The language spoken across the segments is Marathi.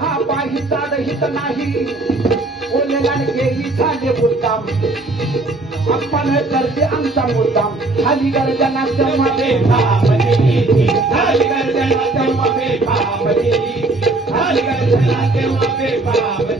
हा पाही चालहित नाही ओलेला येई झाले मुद्दाम आपण करते आमचा मुद्दाम खाली गर्जना तेव्हा बेभामली खाली गर्जना तेव्हा बेभामली खाली गर्जना तेव्हा बेभामली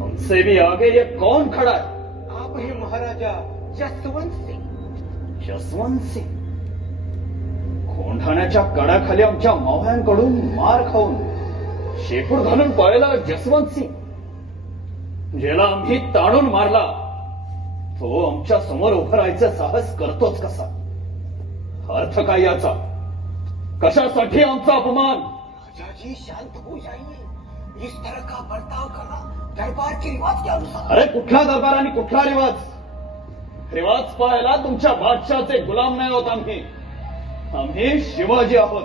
हमसे भी आगे ये कौन खड़ा है? आप ही महाराजा जसवंत सिंह। जसवंत सिंह कोंढाण्याच्या कडाखाली आमच्या मावळ्यांकडून मार खाऊन शेपूट घालून पळालेला जसवंत सिंह ज्याला आम्ही ताणून मारला तो आमच्या समोर उभं राहायचं साहस करतोच कसा? अर्थ काय याचा? कशासाठी आमचा अपमान? राजा जी शांत हो जाइए, इस तरह का बर्ताव करना दरबार के रिवाज के अनुसार। अरे कुठला दरबार आणि कुठला रिवाज? रिवाज पाहायला तुमच्या बादशाहचे गुलाम नाही आहोत आम्ही। आम्ही शिवाजी आहोत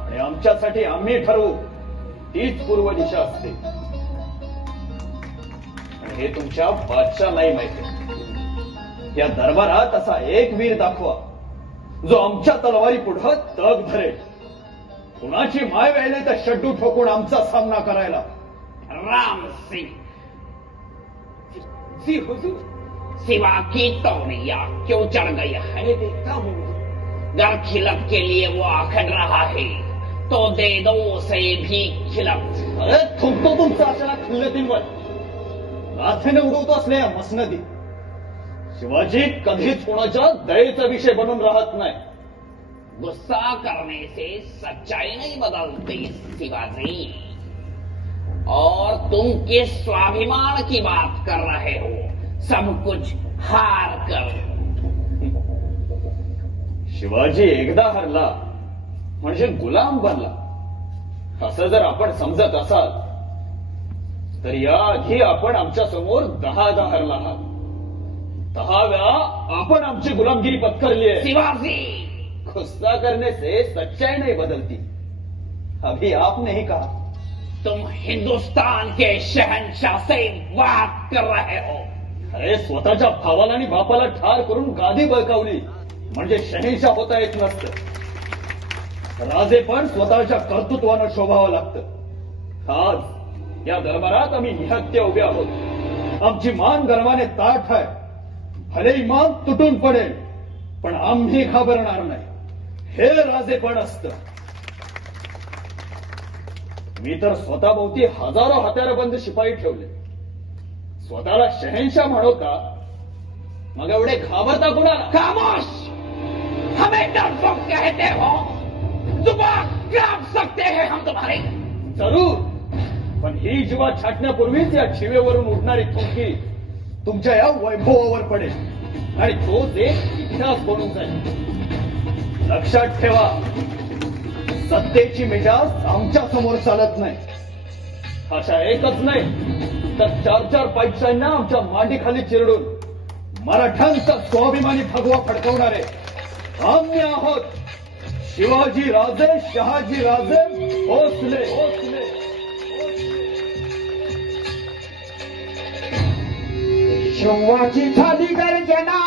आणि आमच्यासाठी आम्ही ठरवू तीच पूर्व दिशा असते आणि हे तुमच्या बादशाह नाही माहिती। या दरबारात असा एक वीर दाखवा जो आमच्या तलवारी पुढे तग धरेल। कुणाची माय व्हायले तर शड्डू ठोकून आमचा सामना करायला। राम सिंह जी हुजूर, सिवा की तौलिया क्यों चढ़ गई है? देखता हूँ गर खिलत के लिए वो आखन रहा है तो दे दो उसे भी खिलत। अरे थुंकतो तुमचा अशाला खिल्लतींवर गाथेने उडवतो असलेल्या मसनदी। शिवाजी कधीच कोणाच्या दयेचा विषय बनून राहत नाही। गुस्सा करने से सच्चाई नहीं बदलती शिवाजी, और तुम किस स्वाभिमान की बात कर रहे हो? सब कुछ हार कर। शिवाजी एकदा हरला म्हणजे गुलाम बनला असं जर आपण समजत असाल तर याआधी आपण आमच्या समोर 10दा हरला आहात। 10 वेळा आपण आमची गुलामगिरी पत्करली आहे। शिवाजी, गुस्सा करने से सच्चाई नहीं बदलती, अभी आपने ही कहा। तुम हिंदुस्तान के शहंशाह से बात कर रहे हो। अरे स्वतःच्या भावाला आणि बापाला ठार करून गादी बळकावली म्हणजे शहंशाह होता येत नसतं। राजे पण स्वतःच्या कर्तृत्वानं शोभावं लागतं। आज या दरबारात आम्ही निहत्य उभे आहोत। आमची मान गर्वाने ताठ आहे, भले मान तुटून पडेल पण आम्ही घाबरणार नाही। हे राजेपण असतं। मी तर स्वतःभोवती हजारो हत्यारबंद शिपाई ठेवले, स्वतःला शहंशाह म्हणवता मग एवढे घाबरता कुणाला? खामोश, हमें डरपोक कहते हो? जुबान काप सकते हैं हम तुम्हारी। जरूर, पण ही जीवा छाटण्यापूर्वीच या शिवेवरून उडणारी थुंकी तुमच्या या वैभवावर पडेल आणि तोच एक इतिहास बनून जाईल। लक्षात ठेवा, सत्तेची मिजाज आमच्या समोर चालत नाही। अशा एकच नाही तर 4-4 पाईपसांना आमच्या मांडीखाली चिरडून मराठ्यांचा स्वाभिमानी भगवा फडकवणारे आम्ही आहोत। शिवाजी राजे, शहाजी राजे, भोसले। शिवाची झाली गर्जना